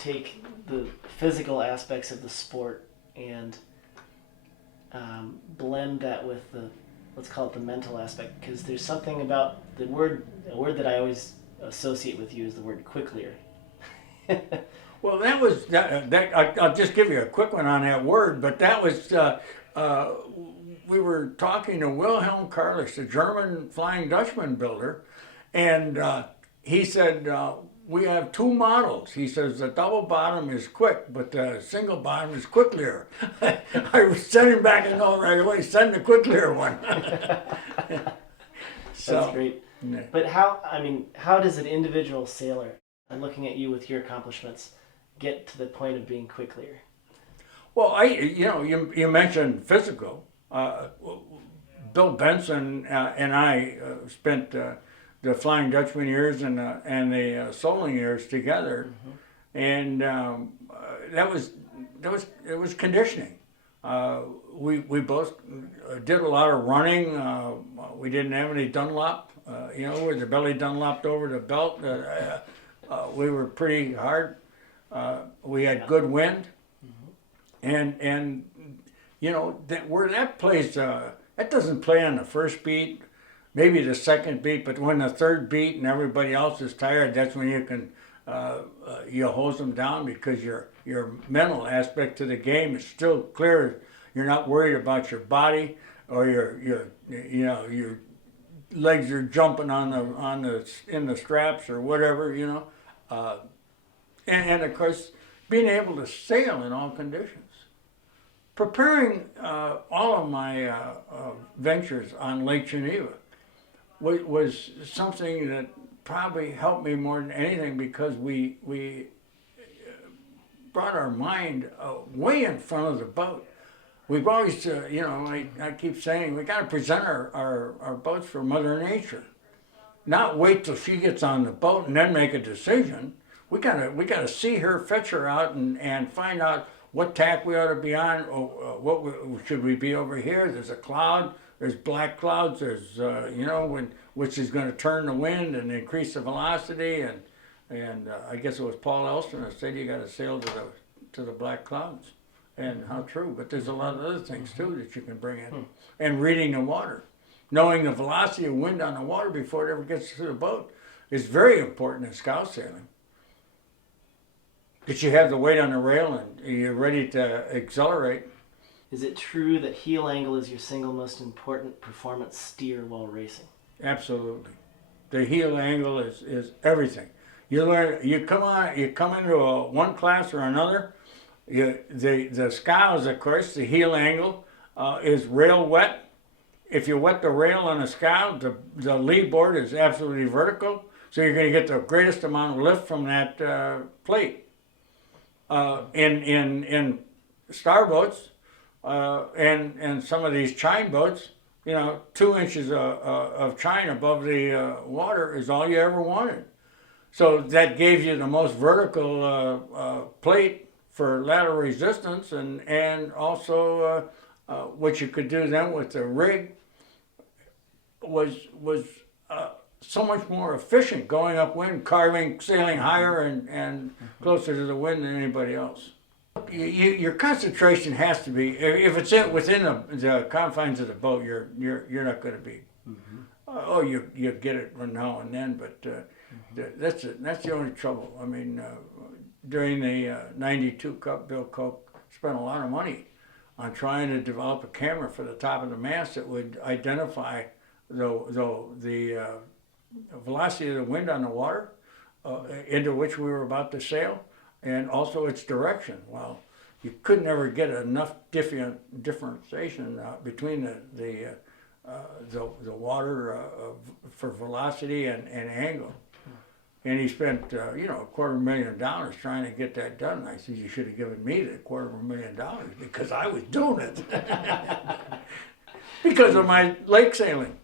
take the physical aspects of the sport and blend that with the, let's call it the mental aspect, because there's something about a word that I always associate with you is the word quicklier. Well, that was I'll just give you a quick one on that word, but that was we were talking to Wilhelm Karlisch, the German Flying Dutchman builder, and he said we have two models. He says the double bottom is quick, but the single bottom is quicklier. I was sending back a note right away. Send the quicklier one. That's great. Yeah. But how does an individual sailor, looking at you with your accomplishments, get to the point of being quicklier? Well, you mentioned physical. Bill Benson and I spent the Flying Dutchman years and the Soling years together, and it was conditioning. We both did a lot of running. We didn't have any Dunlop, with the belly Dunlopped over the belt. We were pretty hard. We had good wind, and where that plays, that doesn't play on the first beat, maybe the second beat, but when the third beat and everybody else is tired, that's when you can you hose them down, because your mental aspect to the game is still clear. You're not worried about your body or your legs are jumping in the straps or whatever, and of course being able to sail in all conditions. Preparing all of my ventures on Lake Geneva was something that probably helped me more than anything, because we brought our mind way in front of the boat. We've always, I keep saying, we got to present our boats for Mother Nature, not wait till she gets on the boat and then make a decision. We gotta see her, fetch her out, and find out what tack we ought to be on. Should we be over here? There's a cloud. There's black clouds. There's which is going to turn the wind and increase the velocity. And I guess it was Paul Elston that said you got to sail to the black clouds. And how true. But there's a lot of other things too that you can bring in. And reading the water, knowing the velocity of wind on the water before it ever gets to the boat is very important in scow sailing. That you have the weight on the rail and you're ready to accelerate. Is it true that heel angle is your single most important performance steer while racing? Absolutely. The heel angle is everything. You learn. You come into one class or another. The scows, of course, the heel angle is rail wet. If you wet the rail on a scow, the lee board is absolutely vertical, so you're going to get the greatest amount of lift from that plate. In starboats and some of these chine boats, 2 inches of chine above the water is all you ever wanted. So that gave you the most vertical plate for lateral resistance, and also what you could do then with the rig was so much more efficient, going upwind, carving, sailing higher and closer to the wind than anybody else. Your concentration has to be, if it's within the confines of the boat, you're not going to be. You get it now and then, but that's the only trouble. I mean, during the '92 Cup, Bill Koch spent a lot of money on trying to develop a camera for the top of the mast that would identify the velocity of the wind on the water into which we were about to sail, and also its direction. Well, you could never get enough differentiation between the water for velocity and angle. And he spent $250,000 trying to get that done. I said, you should have given me the $250,000 because I was doing it because of my lake sailing.